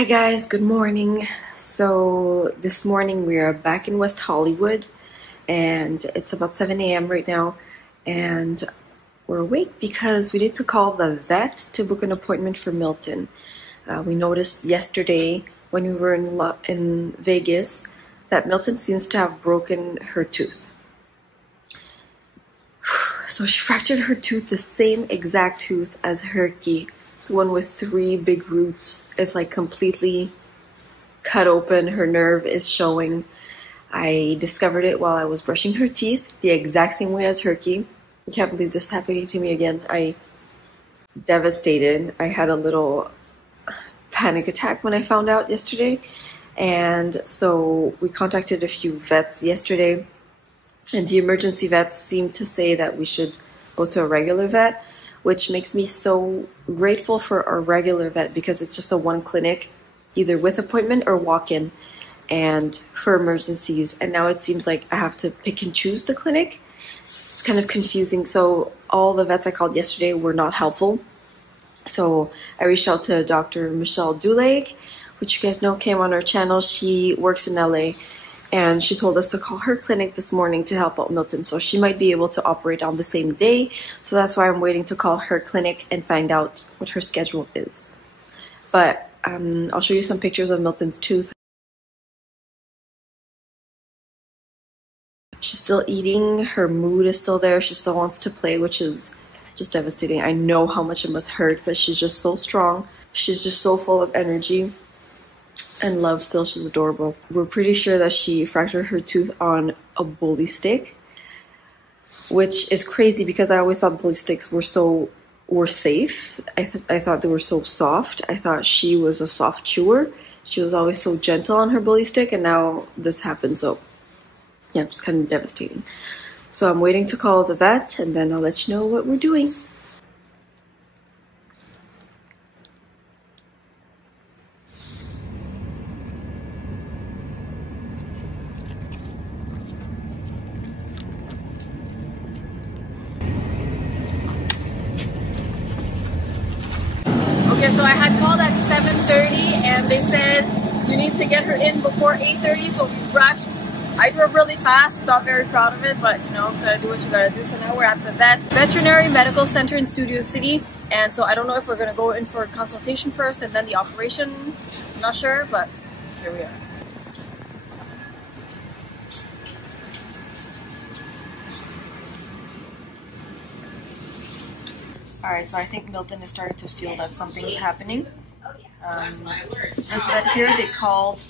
Hi guys, good morning. So this morning we are back in West Hollywood and it's about 7 a.m. right now and we're awake because we need to call the vet to book an appointment for Milton. We noticed yesterday when we were in Vegas that Milton seems to have broken her tooth. So she fractured her tooth, the same exact tooth as Herky. The one with 3 big roots is like completely cut open. Her nerve is showing. I discovered it while I was brushing her teeth, the exact same way as Herky. I can't believe this happening to me again. Devastated. I had a little panic attack when I found out yesterday. And so we contacted a few vets yesterday. And the emergency vets seemed to say that we should go to a regular vet, which makes me so grateful for our regular vet because it's just a one clinic, either with appointment or walk-in, and for emergencies. And now it seems like I have to pick and choose the clinic. It's kind of confusing. So all the vets I called yesterday were not helpful. So I reached out to Dr. Michelle Dulake, which you guys know came on our channel. She works in LA. And she told us to call her clinic this morning to help out Milton. So she might be able to operate on the same day. So that's why I'm waiting to call her clinic and find out what her schedule is. But I'll show you some pictures of Milton's tooth. She's still eating. Her mood is still there. She still wants to play, which is just devastating. I know how much it must hurt, but she's just so strong. She's just so full of energy. And love still. She's adorable. We're pretty sure that she fractured her tooth on a bully stick, which is crazy because I always thought bully sticks were safe. I thought they were so soft. I thought she was a soft chewer. She was always so gentle on her bully stick, and now this happened. So yeah, it's kind of devastating. So I'm waiting to call the vet, and then I'll let you know what we're doing. Okay, so I had called at 7:30 and they said you need to get her in before 8:30, so we rushed. I drove really fast, not very proud of it, but you know, gotta do what you gotta do. So now we're at the Veterinary Medical Center in Studio City, and so I don't know if we're gonna go in for a consultation first and then the operation. I'm not sure, but here we are. Alright, so I think Milton is starting to feel that something's happening. This vet here, they called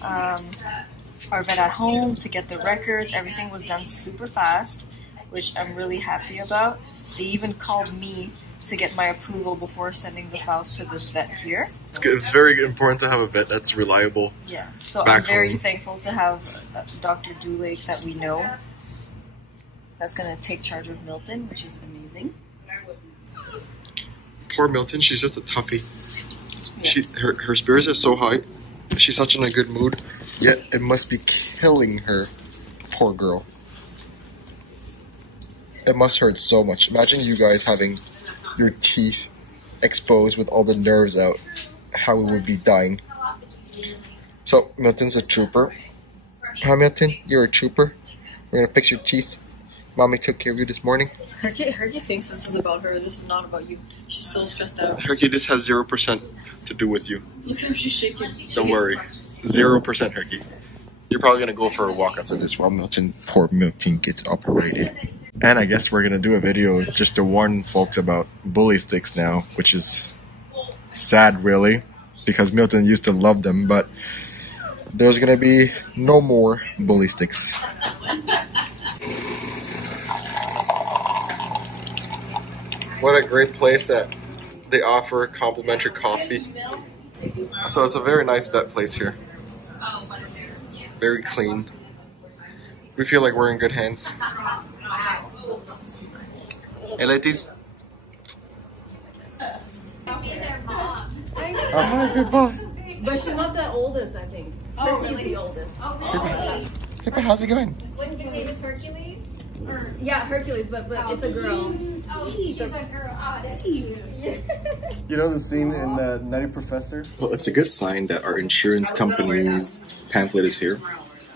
our vet at home to get the records. Everything was done super fast, which I'm really happy about. They even called me to get my approval before sending the files to this vet here. It's good. It's very important to have a vet that's reliable. Yeah, so I'm very thankful to have Dr. Dulake that we know that's going to take charge of Milton, which is amazing. Poor Milton, she's just a toughie. Yeah. Her spirits are so high. She's such in a good mood, yet it must be killing her. Poor girl. It must hurt so much. Imagine you guys having your teeth exposed with all the nerves out. How we would be dying. So, Milton's a trooper. Huh, Milton? You're a trooper? We're gonna fix your teeth. Mommy took care of you this morning. Herky thinks this is about her. This is not about you. She's so stressed out. Herky, this has 0% to do with you. Look how she's shaking. Don't worry. 0%, Herky. You're probably going to go for a walk after this while poor Milton gets operated. And I guess we're going to do a video just to warn folks about bully sticks now, which is sad, really, because Milton used to love them, but there's going to be no more bully sticks. What a great place that they offer complimentary coffee. So it's a very nice vet place here. Very clean. We feel like we're in good hands. Hey, ladies. Oh, hi, goodbye. But she's not the oldest, I think. Oh, Herky's really? the oldest. Oh, really? Pippa, how's it going? Wouldn't his name is Hercules? Or, yeah, Hercules, but it's a girl. Oh, she's a girl. Oh, that's cute. You know the scene in Nutty Professor? Well, it's a good sign that our insurance company's pamphlet is here.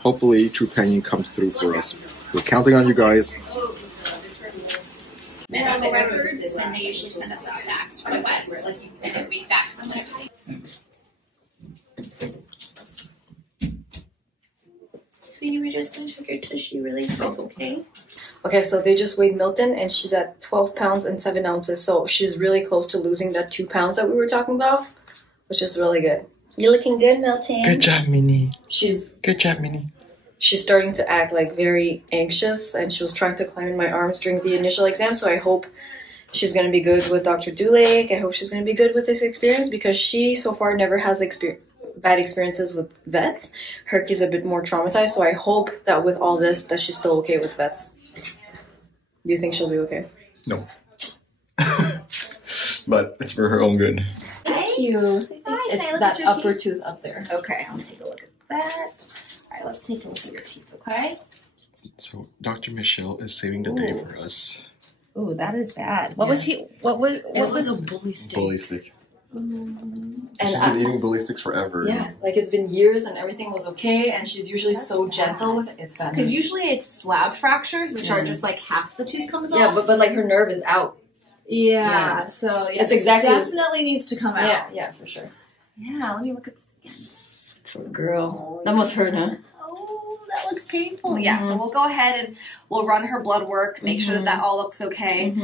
Hopefully, Trupanion comes through for us. We're counting on you guys. Medical records, then they usually send us out fax requests, and then we fax them and everything. Sweetie, we're just gonna check your tissue really quick, okay? Okay, so they just weighed Milton, and she's at 12 pounds and 7 ounces, so she's really close to losing that 2 pounds that we were talking about, which is really good. You're looking good, Milton. Good job, Minnie. Good job, Minnie. She's starting to act like very anxious, and she was trying to climb in my arms during the initial exam, so I hope she's going to be good with Dr. Dulake. I hope she's going to be good with this experience, because she so far never has bad experiences with vets. Herky's a bit more traumatized, so I hope that with all this that she's still okay with vets. Do you think she'll be okay? No. But it's for her own good. Thank you. It's that upper tooth up there. Okay, I'll take a look at that. Alright, let's take a look at your teeth, okay? So Dr. Michelle is saving the day for us. Ooh, that is bad. What was he? What was a bully stick. Bully stick. And She's been eating bully sticks forever. Yeah, like it's been years and everything was okay, and she's usually so gentle with it. It's bad. Because usually it's slab fractures, which are just like half the tooth comes off. Yeah, but like her nerve is out. Yeah, so yeah, it's exactly definitely needs to come out. Yeah, for sure. Yeah, let me look at this again. Poor girl. That must hurt, huh? Oh, that looks painful. Yeah, so we'll go ahead and we'll run her blood work, make sure that all looks okay.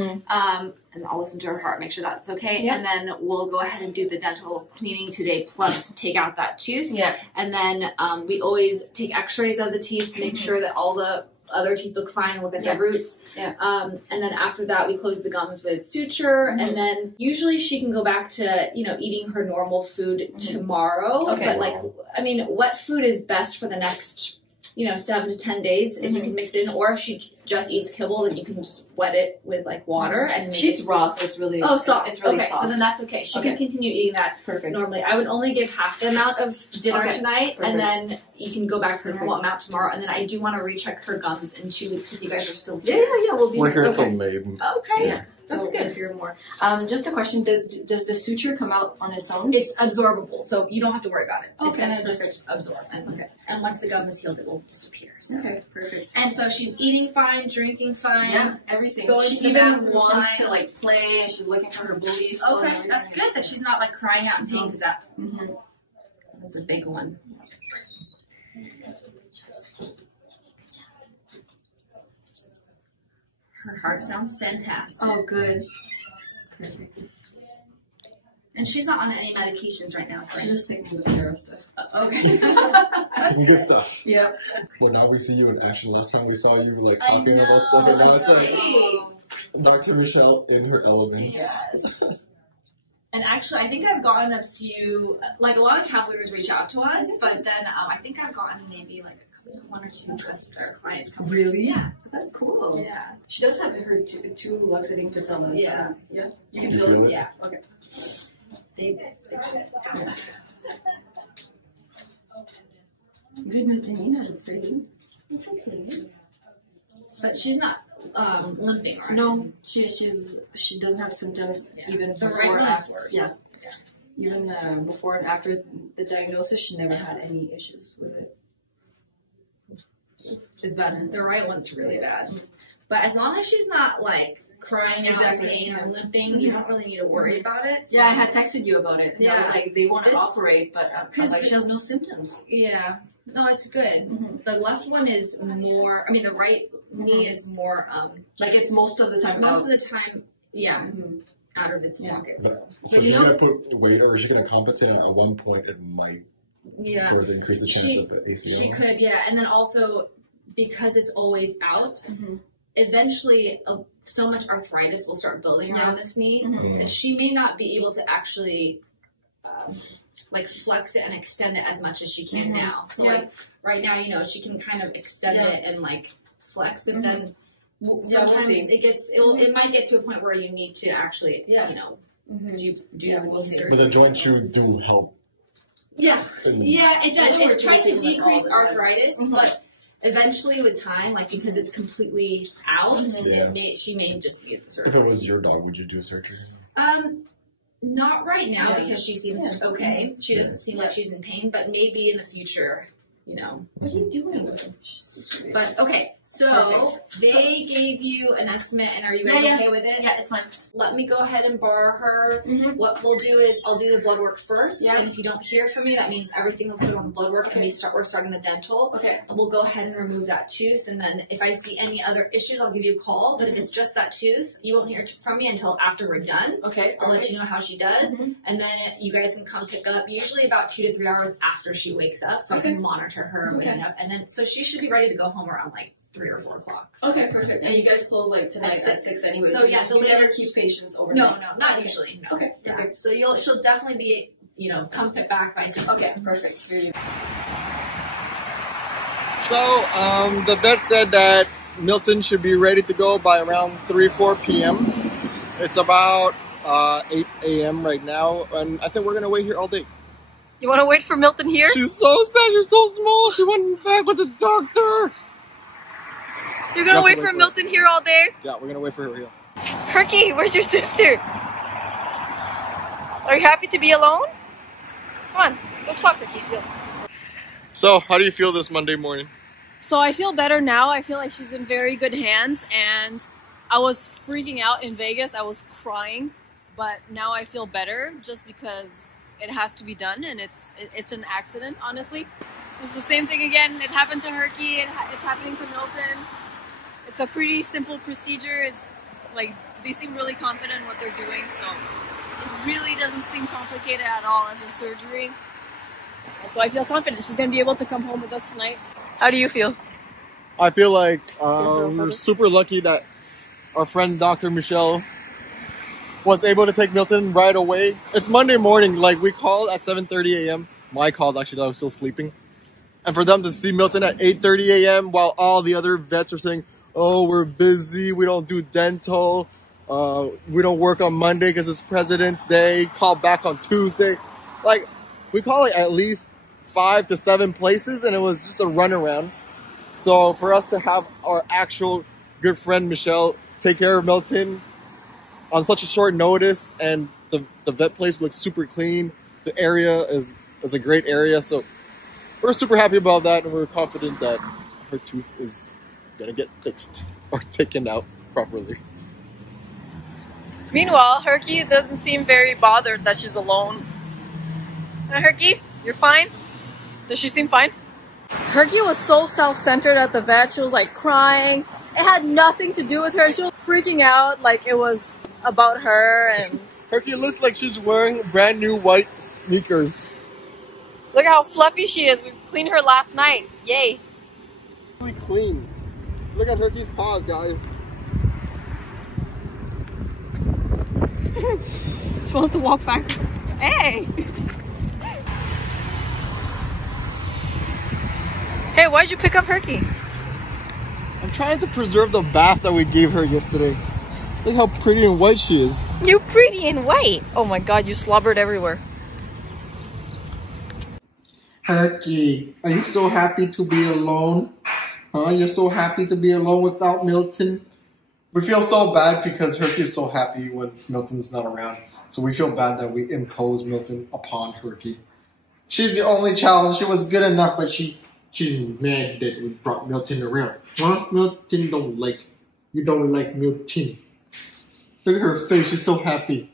And I'll listen to her heart, make sure that's okay. And then we'll go ahead and do the dental cleaning today, plus take out that tooth. Yeah. And then we always take x-rays of the teeth to make sure that all the other teeth look fine, look at the roots. Yeah. And then after that, we close the gums with suture. And then usually she can go back to, you know, eating her normal food tomorrow. Okay. But like, I mean, what food is best for the next, you know, 7 to 10 days if you can mix it in, or if she just eats kibble, then you can just wet it with like water and make she's raw, so it's really soft. It's really soft. So then that's okay. She can continue eating that normally. I would only give half the amount of dinner tonight, and then you can go back to the full amount tomorrow. And then I do want to recheck her gums in 2 weeks if you guys are still here. Yeah, we'll be We're here here. till May. Okay. Yeah. That's So good. we'll hear more. Just a question: does the suture come out on its own? It's absorbable, so you don't have to worry about it. It's Okay, gonna just absorb, and once the gum is healed, it will disappear. So. Okay, perfect. And so she's eating fine, drinking fine. Yeah, everything. Going She to the even bathroom wants fine. to like play, and she's looking for her bullies. Okay, that's good that she's not like crying out in pain, because that's a big one. Her heart sounds fantastic. Oh, good. Perfect. And she's not on any medications right now, She's right? just taking the Sarah stuff. Okay. Some good stuff. Yep. Well, now we see you in action. Last time we saw you like talking about stuff, and now it's like Dr. Michelle in her elements. Yes. And actually, I think I've gotten a few, like a lot of Cavaliers reach out to us, but then I think I've gotten maybe like 1 or 2 requests with our clients coming. Really? Yeah. That's cool. Yeah. She does have her two luxating patellas. Yeah. Yeah. You can You feel feel it? it? Yeah. Okay. Good Milton, not afraid. It's okay. But she's not limping, right? No, she doesn't have symptoms even The before. right one is worse. Yeah. Even before and after the diagnosis, she never had any issues with it. It's bad. The right one's really bad. But as long as she's not like crying out in pain or limping, you don't really need to worry about it. So. Yeah, I had texted you about it. Yeah. I was like, they want to operate, but like she has no symptoms. Yeah. No, it's good. The left one is more, I mean, the right knee is more, like it's most of the time most of the time, out of its pockets. So she's gonna put weight, or is she gonna compensate? At one point, it might further increase the chance of the ACL. She could, and then also because it's always out, eventually so much arthritis will start building around this knee, and she may not be able to actually like flex it and extend it as much as she can now. So like right now, you know, she can kind of extend it and like flex, but then sometimes it might get to a point where you need to actually, you know, do But the joint chew do help. Yeah, it does. It tries to decrease arthritis, but eventually with time, like because it's completely out, she may just need the surgery. If it was your dog, would you do surgery? Not right now because she seems okay. She doesn't seem like she's in pain, but maybe in the future, you know. What are you doing with her? But okay, so they gave you an estimate, and are you guys okay with it? Yeah, it's fine. Let me go ahead and borrow her. What we'll do is I'll do the blood work first, and if you don't hear from me, that means everything looks good on the blood work, and we're starting the dental. Okay. We'll go ahead and remove that tooth, and then if I see any other issues, I'll give you a call. But if it's just that tooth, you won't hear from me until after we're done. Okay. I'll let you know how she does, and then you guys can come pick up. Usually about 2 to 3 hours after she wakes up, so I can monitor her waking up, and then so she should be ready to go home around like 3 or 4 o'clock. So. Okay, perfect. And you guys close like tonight at 6 anyway. So yeah, the never keep patients overnight. No, not usually. No. Okay, perfect. So she'll definitely be, you know, come back by 6. Okay, perfect. So, the vet said that Milton should be ready to go by around 3-4 p.m. It's about 8 a.m. right now, and I think we're gonna wait here all day. You want to wait for Milton here? She's so sad. She's so small. She went back with the doctor. You're gonna wait for Milton here all day? Yeah, we're gonna wait for her here. Herky, where's your sister? Are you happy to be alone? Come on, let's walk, Herky. So, how do you feel this Monday morning? So I feel better now. I feel like she's in very good hands, and I was freaking out in Vegas. I was crying, but now I feel better just because it has to be done, and it's an accident, honestly. It's the same thing again. It happened to Herky. It's happening to Milton. It's a pretty simple procedure. It's like they seem really confident in what they're doing, so it really doesn't seem complicated at all as a surgery. And so I feel confident she's gonna be able to come home with us tonight. How do you feel? I feel like we're super lucky that our friend Dr. Michelle was able to take Milton right away. It's Monday morning, like we called at 7:30 a.m. My call, actually, I was still sleeping. And for them to see Milton at 8:30 a.m. while all the other vets are saying, oh, we're busy, we don't do dental, we don't work on Monday because it's President's Day, call back on Tuesday. Like, we call it at least 5 to 7 places, and it was just a runaround. So for us to have our actual good friend Michelle take care of Milton on such a short notice, and the vet place looks super clean, the area is a great area, so we're super happy about that, and we're confident that her tooth is gonna get fixed or taken out properly. Meanwhile, Herky doesn't seem very bothered that she's alone. Herky, you're fine? Does she seem fine? Herky was so self-centered at the vet. She was like crying. It had nothing to do with her. She was freaking out like it was about her. And Herky looks like she's wearing brand new white sneakers. Look how fluffy she is. We cleaned her last night. Yay. Really clean. Look at Herky's paws, guys. She wants to walk back. Hey! Hey, why'd you pick up Herky? I'm trying to preserve the bath that we gave her yesterday. Look how pretty and white she is. You pretty and white. Oh my god, you slobbered everywhere. Herky, are you so happy to be alone? Huh? You're so happy to be alone without Milton? We feel so bad because Herky is so happy when Milton's not around. So we feel bad that we impose Milton upon Herky. She's the only child. She was good enough, but she's mad that we brought Milton around. Huh? Milton you don't like Milton. Look at her face, she's so happy.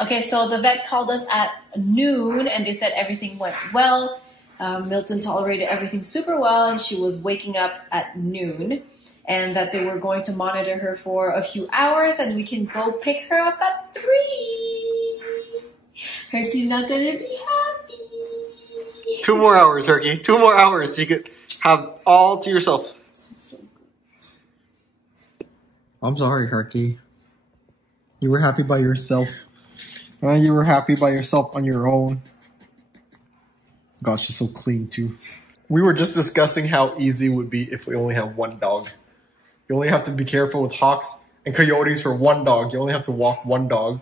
Okay, so the vet called us at noon and they said everything went well. Milton tolerated everything super well and she was waking up at noon, and that they were going to monitor her for a few hours and we can go pick her up at 3. Herky's not gonna be happy. 2 more hours, Herky. 2 more hours. You could have all to yourself. I'm sorry, Herky. You were happy by yourself. You were happy by yourself on your own. Gosh, she's so clean too. We were just discussing how easy it would be if we only have 1 dog. You only have to be careful with hawks and coyotes for 1 dog. You only have to walk 1 dog.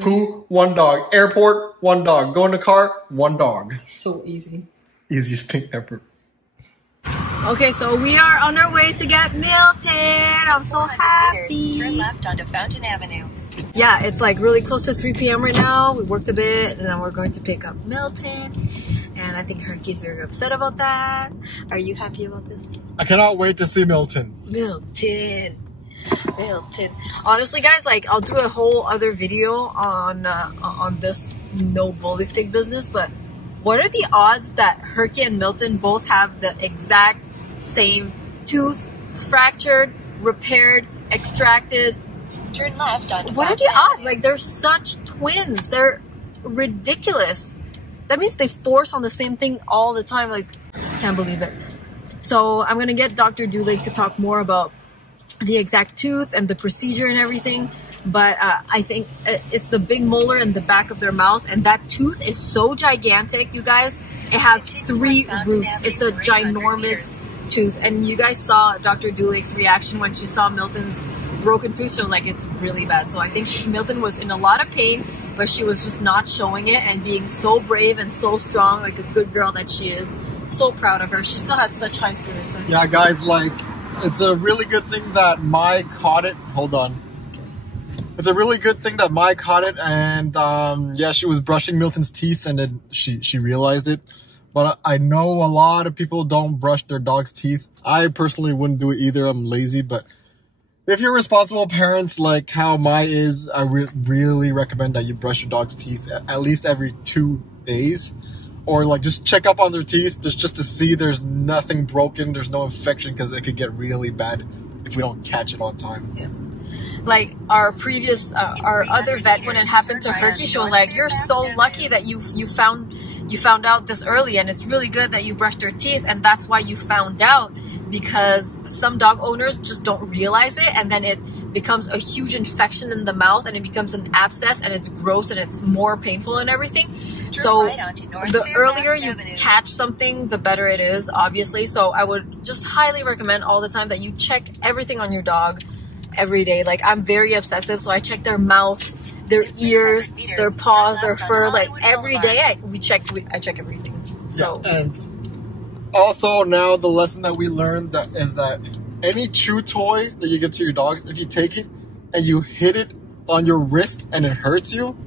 Poo, one dog. Airport, one dog. Go in the car, one dog. So easy. Easiest thing ever. Okay, so we are on our way to get Milton. I'm so happy. Turn left onto Fountain Avenue. Yeah, it's like really close to 3 p.m. right now. We worked a bit and then we're going to pick up Milton. And I think Herky's very upset about that. Are you happy about this? I cannot wait to see Milton. Milton. Honestly, guys, like I'll do a whole other video on this no bully stick business, but what are the odds that Herky and Milton both have the exact same tooth, fractured, repaired, extracted? Turn left onto What are the odds? Like they're such twins. They're ridiculous. That means they force on the same thing all the time. Like, can't believe it. So I'm gonna get Dr. Dulake to talk more about the exact tooth and the procedure and everything. But I think it's the big molar in the back of their mouth, and that tooth is so gigantic, you guys. It has 3 roots. It's a ginormous tooth, and you guys saw Dr. Dulake's reaction when she saw Milton's broken tooth. So like, it's really bad. So I think Milton was in a lot of pain, but she was just not showing it and being so brave and so strong, like a good girl that she is. So proud of her. She still had such high spirits. Yeah, guys, like, it's a really good thing that Mai caught it. Hold on. It's a really good thing that Mai caught it, and yeah, she was brushing Milton's teeth and then she realized it. But I know a lot of people don't brush their dog's teeth. I personally wouldn't do it either. I'm lazy, but if you're responsible parents like how Mai is, I really recommend that you brush your dog's teeth at least every 2 days. Or like just check up on their teeth just to see there's nothing broken, there's no infection, because it could get really bad if we don't catch it on time. Yeah. Like our previous, our other vet, when it happened to Herky, she was like, "You're so lucky that you found out this early, and it's really good that you brushed your teeth, and that's why you found out, because some dog owners just don't realize it, and then it becomes a huge infection in the mouth, and it becomes an abscess, and it's gross, and it's more painful and everything." So the earlier you catch something, the better it is, obviously. So I would just highly recommend all the time that you check everything on your dog every day. Like, I'm very obsessive, so I check their mouth, their ears, their paws, their fur. Like every day I check everything. So yeah, and also now the lesson that we learned is that any chew toy that you give to your dogs, if you take it and you hit it on your wrist and it hurts you,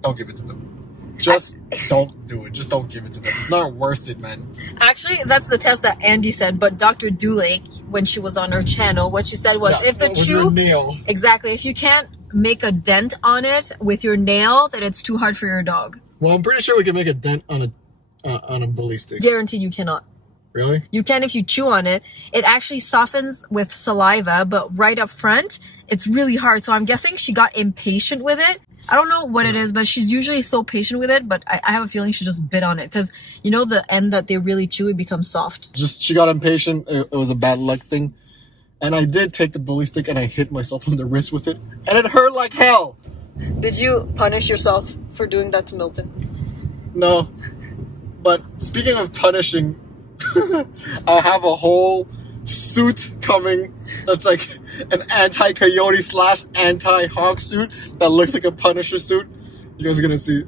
don't give it to them. Just don't do it. Just don't give it to them. It's not worth it, man. Actually, that's the test that Andy said, but Dr. Dulake, when she was on her channel, what she said was, if the chew, nail. Exactly, if you can't make a dent on it with your nail, then it's too hard for your dog. Well, I'm pretty sure we can make a dent on a bully stick. Guaranteed you cannot. Really? You can if you chew on it. It actually softens with saliva, but right up front, it's really hard. So I'm guessing she got impatient with it. I don't know what it is, but she's usually so patient with it, but I have a feeling she just bit on it, because you know the end that they really chew, it becomes soft. Just, she got impatient. It was a bad luck thing. And I did take the bully stick and I hit myself on the wrist with it, and it hurt like hell. Did you punish yourself for doing that to Milton? No. But speaking of punishing, I have a whole suit coming that's like an anti-coyote / anti-hawk suit that looks like a Punisher suit. You guys are gonna see.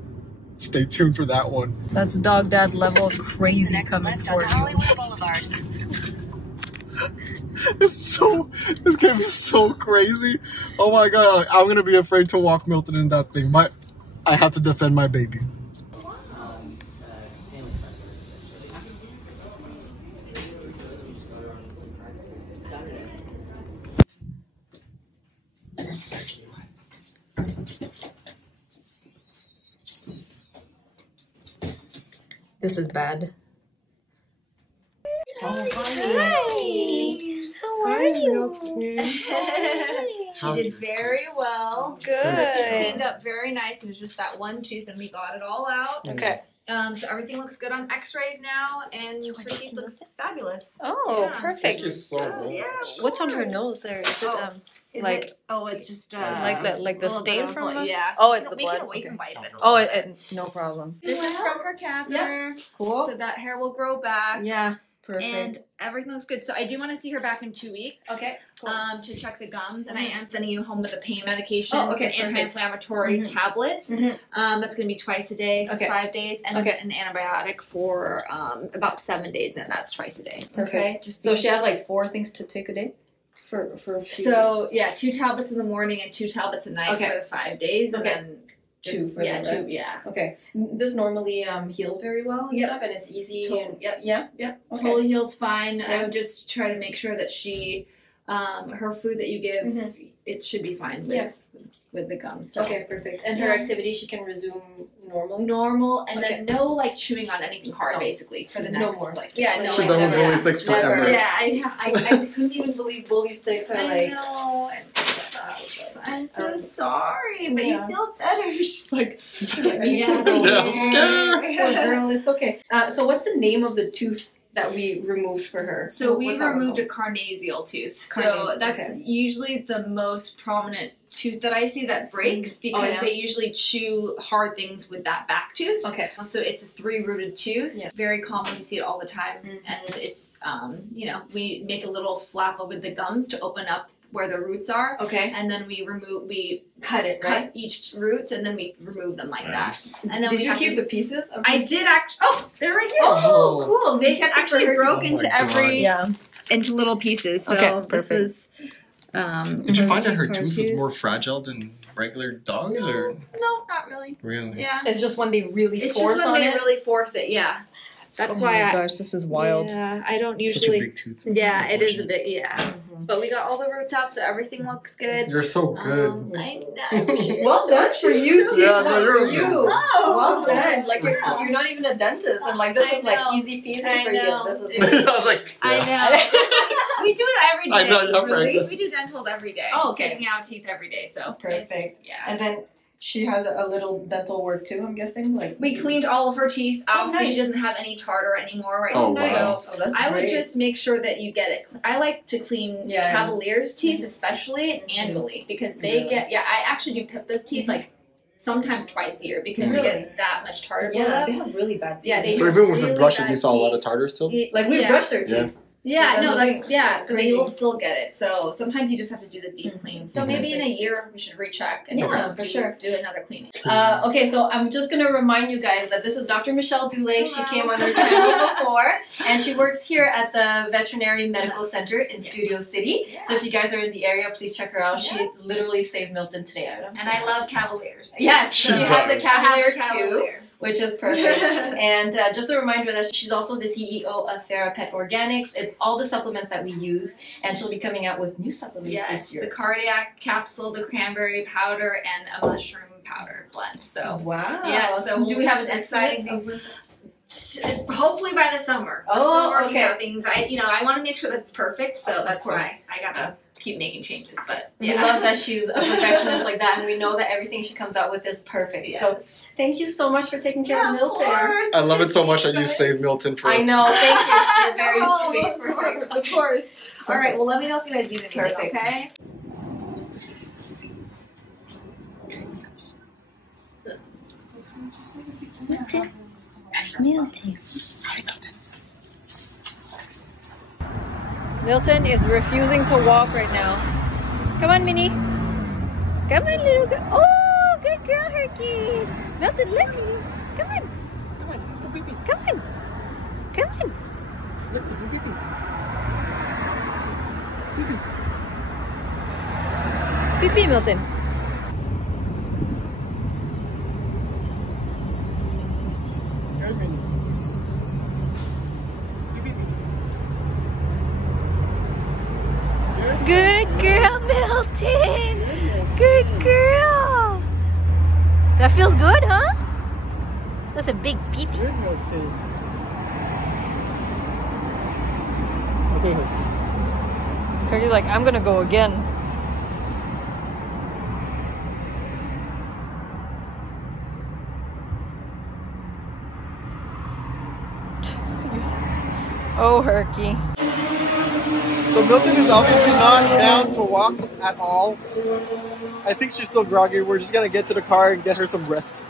Stay tuned for that one. That's dog dad level crazy coming for you. Hollywood Boulevard. It's gonna be so crazy. Oh my god, I'm gonna be afraid to walk Milton in that thing. I have to defend my baby. This is bad. Hi. How are you? She did very well. Good. She cleaned up very nice. It was just that one tooth, and we got it all out. Okay. So everything looks good on X-rays now, and her teeth look fabulous. Oh, Yeah. perfect. Thank you so much. Yeah. What's on her nose there? Is it Is like- it? Oh, it's just like the a little stain bit of from blood. the- Yeah. Oh, it's the We blood? can Okay. wipe it. Oh, no problem. This is from her catheter. Cool. So that hair will grow back. Yeah. Perfect. And everything looks good. So I do want to see her back in 2 weeks. Okay, cool. To check the gums, and I am sending you home with a pain medication, okay, and anti-inflammatory tablets. That's going to be twice a day for 5 days, and an antibiotic for about 7 days, and that's twice a day. Perfect. Okay? So she has like 4 things to take a day? For a few So, yeah, 2 tablets in the morning and 2 tablets at night for the 5 days, and then two for the rest. Okay. This normally heals very well and stuff, and it's easy. Okay. Totally heals fine. I would just try to make sure that she, her food that you give, it should be fine with the gums. So. Okay, perfect. And her activity, she can resume normally? Normal, and then no like chewing on anything hard, basically, for the next. No more. Like, She's done with bully sticks forever. Yeah, I couldn't even believe bully sticks are like. I know. I'm so sorry, but you feel better. She's like, I'm scared. Poor girl, it's okay. So what's the name of the tooth that we removed for her? So we've removed a carnassial tooth. So that's usually the most prominent tooth that I see that breaks because they usually chew hard things with that back tooth. Okay. So it's a 3-rooted tooth. Yeah. Very common. We see it all the time. And it's, you know, we make a little flap with the gums to open up where the roots are. Okay. And then we cut each roots, and then we remove them like that. And then did you keep the pieces? I did actually. Oh, they're right here. Oh, cool. They actually broke into into little pieces. So this was. Did you find that her tooth was more fragile than regular dogs, or? No, not really. Really? Yeah. It's just when they really force it. It's just when they really force it. Yeah. That's why. Oh my gosh, this is wild. Yeah, I don't usually. Such a big tooth. Yeah, it is a bit. Yeah. But we got all the roots out, so everything looks good. You're so good. I know. Well done for you, too. Yeah, no, you're you. Oh, well done. Like you're not even a dentist, and like this is like easy peasy for you. This is. I was like, I know. We do it every day. I know, you have practice. We do dentals every day. Oh, okay. Taking out teeth every day. So perfect. Yeah. And then she has a little dental work too, I'm guessing. Like we cleaned all of her teeth. Obviously, she doesn't have any tartar anymore right now. Wow. So I would just make sure that you get it. I like to clean Cavalier's teeth, especially annually, because they get. Yeah, I actually do Pippa's teeth like sometimes twice a year because it gets that much tartar buildup. They have really bad teeth. Yeah, they so even with the brushing, you saw a lot of tartar still. Like we brushed their teeth. Yeah, no, but they will still get it. So sometimes you just have to do the deep clean. So maybe in a year we should recheck and for sure do another cleaning. Okay, so I'm just gonna remind you guys that this is Dr. Michelle Dulake. She came on our channel before, and she works here at the Veterinary Medical Center in Studio City. Yeah. So if you guys are in the area, please check her out. She literally saved Milton today. And I love Cavaliers. Yes, she has a Cavalier too. Which is perfect. And just a reminder that she's also the CEO of TheraPet Organics. It's all the supplements that we use, and she'll be coming out with new supplements this year. The cardiac capsule, the cranberry powder, and a mushroom powder blend. So so do we have an exciting thing? Hopefully by the summer. Okay. Things I want to make sure that it's perfect, so that's why I gotta keep making changes. But we love that she's a perfectionist like that, and we know that everything she comes out with is perfect. Yes. So thank you so much for taking care of Milton. I love it so much that you saved Milton for us. I know. Thank you. You're very sweet. Perfect. Of course. All right. Well, let me know if you guys need anything. Perfect. Okay. Milton is refusing to walk right now. Come on, Minnie. Come on, little girl. Oh, good girl, Herky. Milton, let me. Come on. Come on, let's go pee pee. Come on. Come on. Look, go pee pee. Pee pee. Pee pee, Milton. Good girl, Milton. Good girl. That feels good, huh? That's a big pee-pee. Good, Milton. Herky's like, I'm gonna go again. Oh, Herky. So Milton is obviously not down to walk at all. I think she's still groggy. We're just gonna get to the car and get her some rest.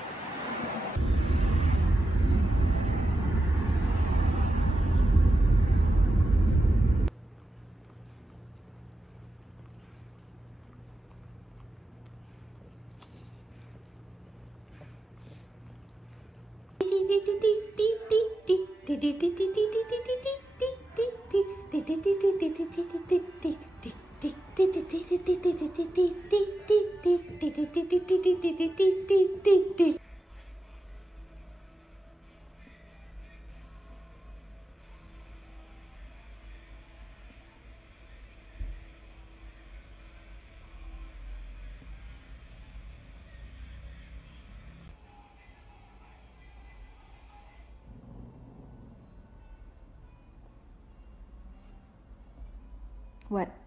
What?